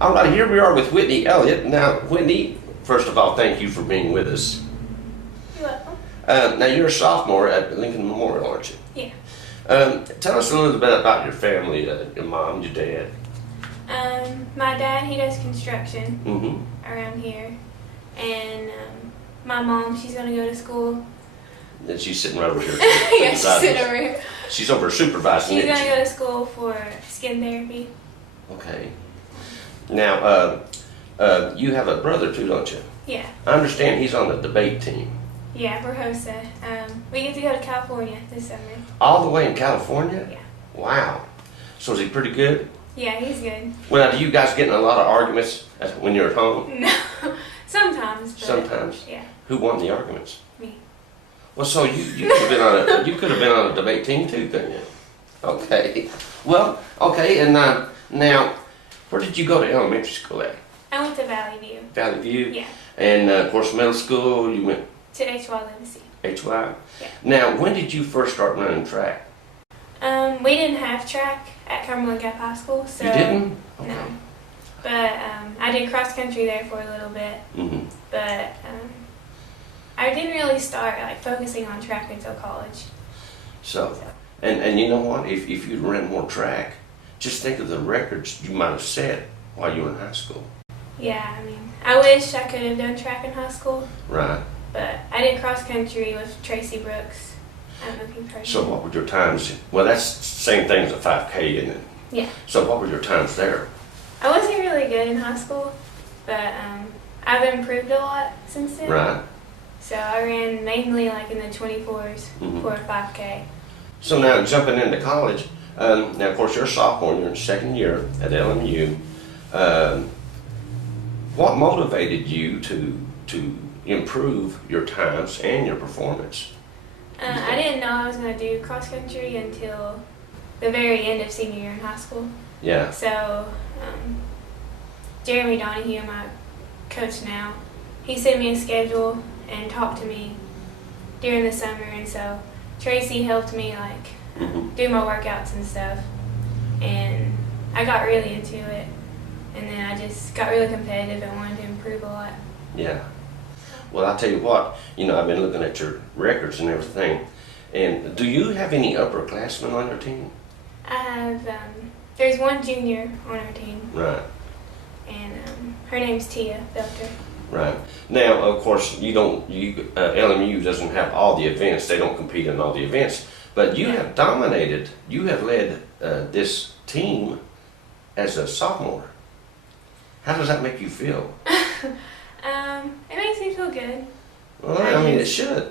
All right, here we are with Whitney Elliot. Now, Whitney, first of all, thank you for being with us. You're welcome. Now, you're a sophomore at Lincoln Memorial, aren't you? Yeah. Tell us a little bit about your family, your mom, your dad. My dad, he does construction Mm-hmm. around here. And my mom, she's going to go to school. And she's sitting right over here. Yeah, she's sitting over here. She's over supervising. She's going to go to school for skin therapy. Okay. Now, you have a brother too, don't you? Yeah. I understand he's on the debate team. Yeah, for HOSA. We get to go to California this summer. All the way in California? Yeah. Wow. So is he pretty good? Yeah, he's good. Well, now, do you guys get in a lot of arguments when you're at home? No. Sometimes. But Sometimes. Yeah. Who won the arguments? Me. Well, so you could have been on a debate team too, couldn't you? Okay. Well, okay, and now, where did you go to elementary school at? I went to Valley View. Valley View? Yeah. And of course, middle school, you went To HY Legacy. HY? Yeah. Now, when did you first start running track? We didn't have track at Cumberland Gap High School, so You didn't? Okay. no. But I did cross country there for a little bit. Mm-hmm. But I didn't really start focusing on track until college. So, and you know what? If you'd ran more track, just think of the records you might have set while you were in high school. Yeah, I mean, I wish I could have done track in high school. Right. But I did cross country with Tracy Brooks. I don't know if you've heard So of him. what were your times? Well, that's the same thing as a 5K, isn't it? Yeah. So what were your times there? I wasn't really good in high school, but I've improved a lot since then. Right. So I ran mainly in the 24s Mhm. for a 5K. So now jumping into college, now of course you're a sophomore, you're in second year at LMU. What motivated you to improve your times and your performance? I didn't know I was going to do cross country until the very end of senior year in high school. Yeah. So Jeremy Donahue, my coach now, he sent me a schedule and talked to me during the summer, and so Tracy helped me Mhm. do my workouts and stuff, and I got really into it, and then I just got really competitive and wanted to improve a lot. Yeah. Well, I'll tell you what, I've been looking at your records and everything, and do you have any upperclassmen on your team? I have, there's one junior on our team, Right. and her name's Tia Belter. Right. Now, of course, LMU doesn't have all the events. They don't compete in all the events. But you have dominated, you have led this team as a sophomore. How does that make you feel? It makes me feel good. Well, I mean, it should.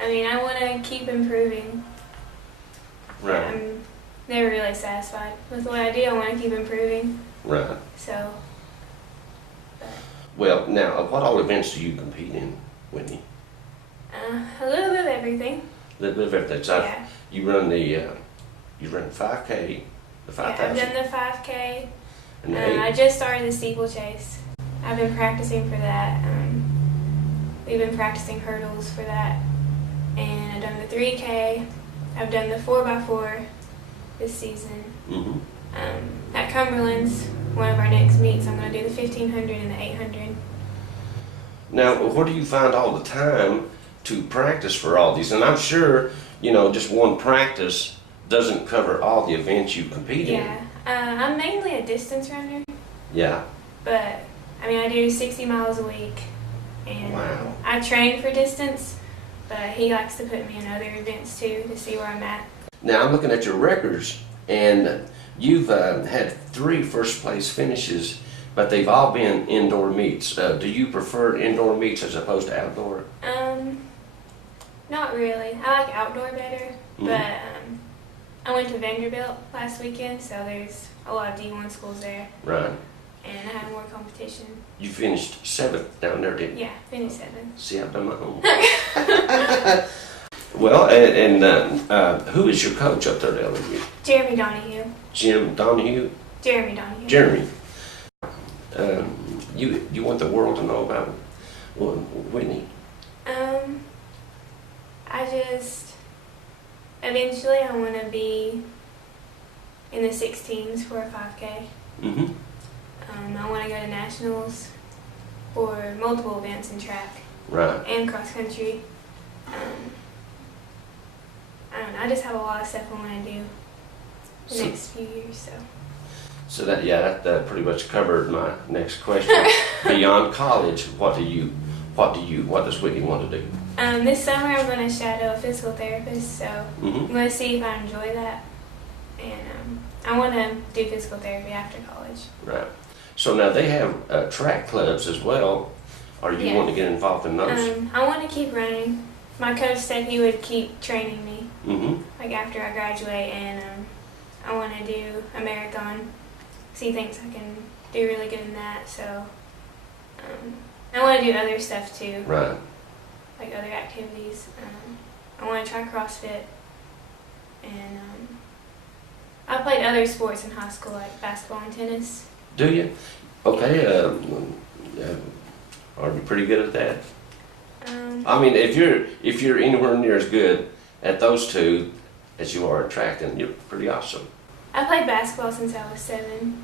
I mean, I want to keep improving. Right. I'm never really satisfied with what I do. I want to keep improving. Right. So, Well, now, what all events do you compete in, Whitney? a little bit of everything. A little bit of everything. So Yeah. you run the 5K, the Yeah, 5,000, I've done the 5K. and the I 8. just started the steeplechase. I've been practicing for that. We've been practicing hurdles for that. And I've done the 3K. I've done the 4x4 this season. Mm-hmm. At Cumberland's, one of our next meets, I'm going to do the 1500 and the 800. Now, where do you find all the time to practice for all these? And I'm sure, just one practice doesn't cover all the events you compete in. Yeah, I'm mainly a distance runner, Yeah. but I do 60 miles a week, and Wow. I train for distance, but he likes to put me in other events too to see where I'm at. Now, I'm looking at your records, and you've had 3 first place finishes, but they've all been indoor meets. Do you prefer indoor meets as opposed to outdoor? Not really. I like outdoor better, Mhm. but I went to Vanderbilt last weekend, so there's a lot of D1 schools there, Right. and I had more competition. You finished 7th down there, didn't you? Yeah, finished 7th. See, I've done my homework. Well, and who is your coach up there at LMU? Jeremy Donahue. Jim Donahue? Jeremy Donahue. Jeremy. You want the world to know about Whitney? Eventually I want to be in the 16s for a 5K. Mm-hmm. nationals for multiple events in track Right. and cross country. I don't know, I just have a lot of stuff I want to do the So- next few years, so. So that pretty much covered my next question. Beyond college, what does Whitney want to do? This summer I'm going to shadow a physical therapist, so Mm-hmm. I'm going to see if I enjoy that. And I want to do physical therapy after college. Right. So now they have track clubs as well. Are you Yeah. wanting to get involved in those? I want to keep running. My coach said he would keep training me, Mm-hmm. like after I graduate, and I want to do a marathon. He thinks I can do really good in that, so I want to do other stuff too, Right. like other activities. I want to try CrossFit, and I played other sports in high school, like basketball and tennis. Do you? Okay. Are you pretty good at that? I mean, if you're anywhere near as good at those two as you are at track, then you're pretty awesome. I played basketball since I was 7,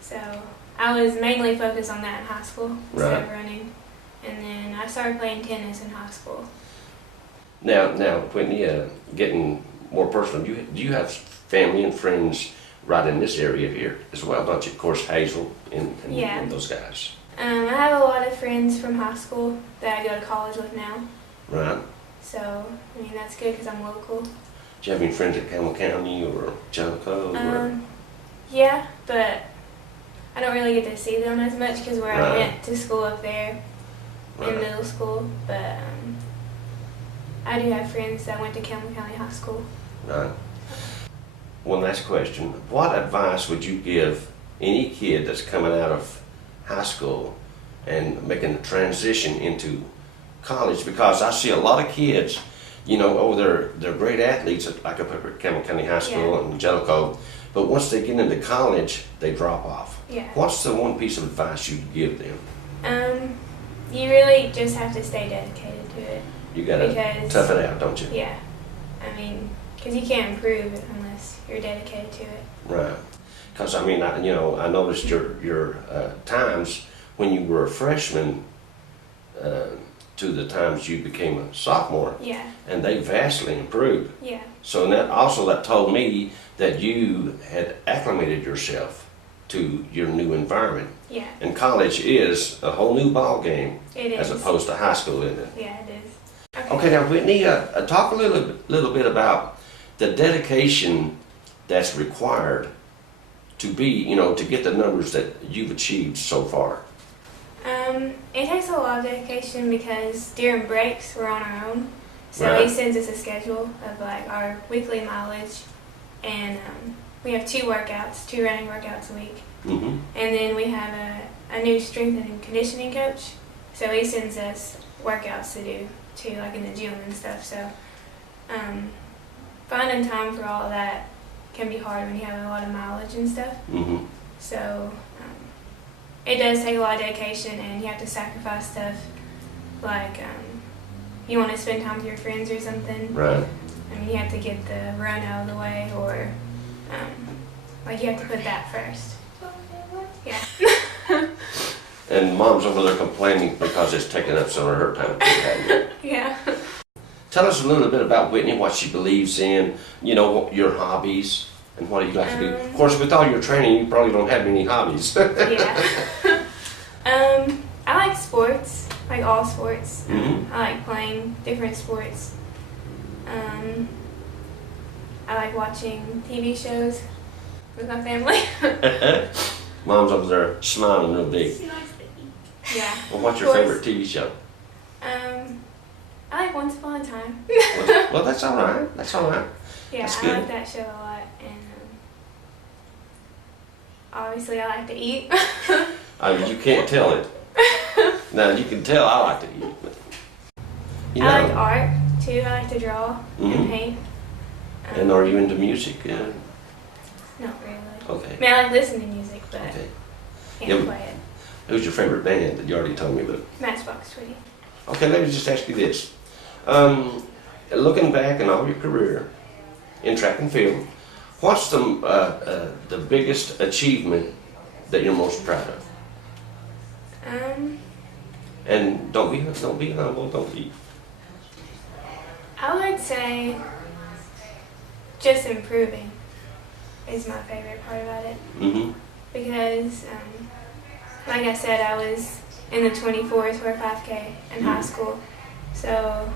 so I was mainly focused on that in high school instead of running. And then I started playing tennis in high school. Now, Whitney, getting more personal, do you have family and friends right in this area here as well, don't you? Of course, Hazel and Yeah. those guys. I have a lot of friends from high school that I go to college with now. Right. So, I mean, that's good because I'm local. Do you have any friends at Campbell County or Jellicoe? Yeah, but I don't really get to see them as much because where I Right. went to school up there in Right. middle school. But I do have friends that went to Campbell County High School. Right. One last question. What advice would you give any kid that's coming out of high school and making the transition into college? Because I see a lot of kids, they're great athletes like up at Campbell County High School Yeah. and Jellicoe, but once they get into college, they drop off. Yeah. What's the one piece of advice you'd give them? You really just have to stay dedicated to it. You gotta Because- tough it out, don't you? Yeah. I mean, because you can't improve it unless you're dedicated to it. Right. Because I noticed your times when you were a freshman to the times you became a sophomore, Yeah. and they vastly improved. Yeah. So that told me that you had acclimated yourself to your new environment. Yeah. And college is a whole new ball game It is. as opposed to high school, isn't it? Yeah, it is. Okay, now Whitney, talk a little bit about the dedication that's required to to get the numbers that you've achieved so far. It takes a lot of dedication because during breaks we're on our own. So Right. he sends us a schedule of like our weekly mileage, and we have 2 running workouts a week. Mm-hmm. And then we have a new strength and conditioning coach. So he sends us workouts to do too, like in the gym and stuff. So finding time for all of that can be hard when you have a lot of mileage and stuff. Mm-hmm. So it does take a lot of dedication, and you have to sacrifice stuff. Like you want to spend time with your friends or something. Right. I mean, you have to get the run out of the way, or like you have to put that first. Yeah. And Mom's over there complaining because it's taking up some of her time. Yeah. Tell us a little bit about Whitney, what she believes in, your hobbies, and what you like to do. Of course, with all your training, you probably don't have many hobbies. Yeah. I like sports, like all sports. Mm-hmm. I like playing different sports. I like watching TV shows with my family. Mom's over there smiling real big. Yeah. Well, what's your Of favorite course. TV show? I like Once Upon a Time. Well, that's all right. That's all right. Yeah, That's I good. like that show a lot, and obviously I like to eat. You can't tell it. Now, you can tell I like to eat. But, I like art too. I like to draw Mhm. and paint. And are you into music? Not really. Okay. I mean, I like listening to music, but Okay. can't Yeah. play it. Who's your favorite band that you already told me about? Matchbox 20. Okay, let me just ask you this. Looking back on all your career in track and field, what's the biggest achievement that you're most proud of? And don't be humble. Don't be. I would say just improving is my favorite part about it. Mm-hmm. Because, like I said, I was in the 24s for a 5K in high school. So,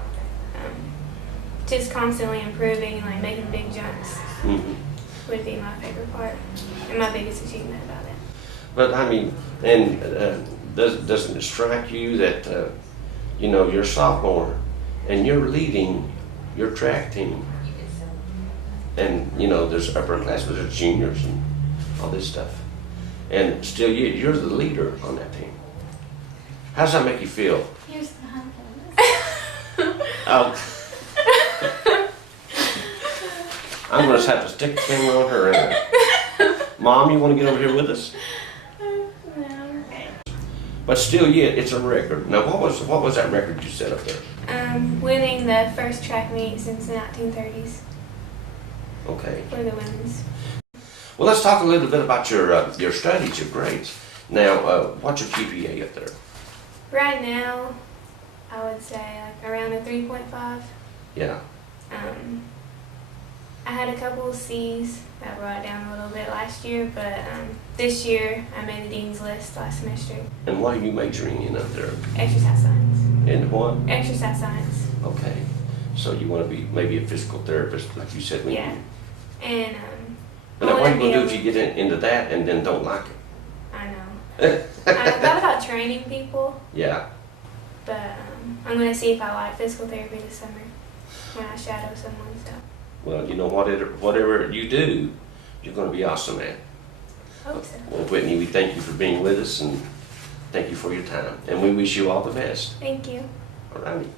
just constantly improving, like making big jumps, would be my favorite part and my biggest achievement about it. But I mean, and doesn't it strike you that you're a sophomore and you're leading your track team, and there's upperclassmen, there's juniors and all this stuff, and still you're the leader on that team. How does that make you feel? Here's the humble. Oh. I'm going to have to stick the camera on her. Mom, you want to get over here with us? No. But still, it's a record. Now, what was that record you set up there? Winning the first track meet since the 1930s Okay. for the women's. Well, let's talk a little bit about your studies, your grades. Now, what's your GPA up there? Right now, I would say like around a 3.5. Yeah. I had a couple of C's that brought it down a little bit last year, but this year I made the dean's list last semester. And what are you majoring in up there? Exercise science. In what? Exercise science. Okay. So you want to be maybe a physical therapist, like you said. Yeah. And But now, what are you going to do if you get into that and then don't like it? I know. I thought about training people, Yeah. but I'm going to see if I like physical therapy this summer when I shadow someone. So. Well, whatever you do, you're going to be awesome at. Hope so. Well, Whitney, we thank you for being with us and thank you for your time. And we wish you all the best. Thank you. All righty.